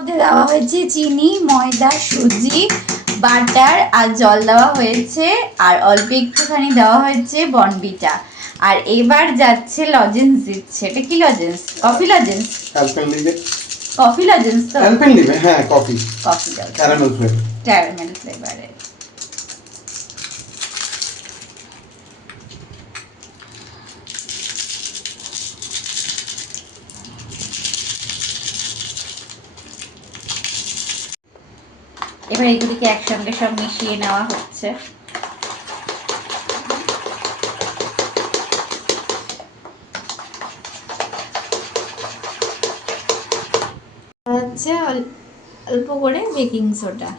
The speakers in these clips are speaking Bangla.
মধ্যে দেওয়া হয়েছে চিনি, ময়দা, সুজি, বাটার আর জল দেওয়া হয়েছে, আর অল্প একটুখানি দেওয়া হয়েছে বর্নভিটা। আর এবার যাচ্ছে লজেন্স দিচ্ছে। এটা কি lozenges? Coffee lozenges? Alpenliebe. Coffee lozenges তো? অ্যালপেনলিবে, হ্যাঁ coffee. Coffee lozenges. Caramel flavour. Caramel ফ্লেভারে। এবার এগুলিকে একসঙ্গে সব মিশিয়ে নেওয়া হচ্ছে। হচ্ছে অল্প করে বেকিং সোডা,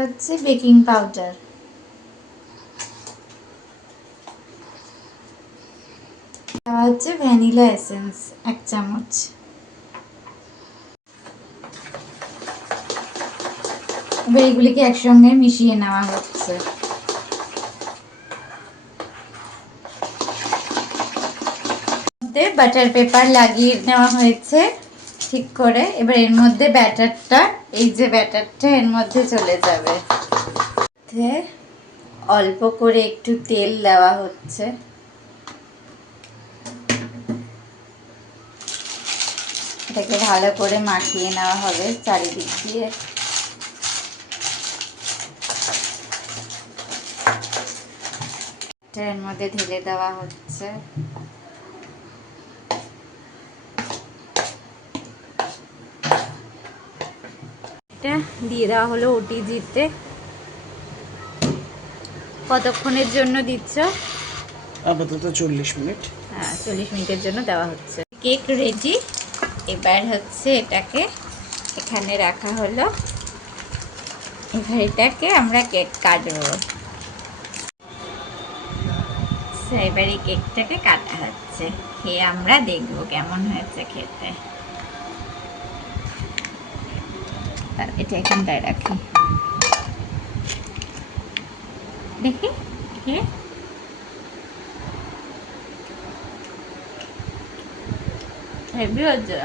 হচ্ছে বেকিং পাউডার, হচ্ছে ভ্যানিলা এসেন্স 1 চামচ। এবার এগুলিকে একসঙ্গে মিশিয়ে নেওয়া হচ্ছে। বাটার পেপার লাগিয়ে নেওয়া হয়েছে ঠিক করে। এবার এর মধ্যে ব্যাটারটা, এই যে ব্যাটারটা এর মধ্যে চলে যাবে। অল্প করে একটু তেল দেওয়া হচ্ছে। এটাকে ভালো করে মাখিয়ে নেওয়া হবে চারিদিক দিয়ে। এর মধ্যে ঢেলে দেওয়া হচ্ছে। এটা দিয়ে দেওয়া হলো ওটিজিতে। কতক্ষণের জন্য দিচ্ছ? আপাতত 40 মিনিট। হ্যাঁ, 40 মিনিটের জন্য দেওয়া হচ্ছে। Cake ready. এবার হচ্ছে এটাকে এখানে রাখা হলো। এবার এটাকে আমরা কেক কাটবো। এবার এই কেকটাকে কাটা হচ্ছে, খেয়ে আমরা দেখবো কেমন হয়েছে খেতে। এটা এখানটায় রাখি, দেখি খেয়ে। হেভি হচ্ছে।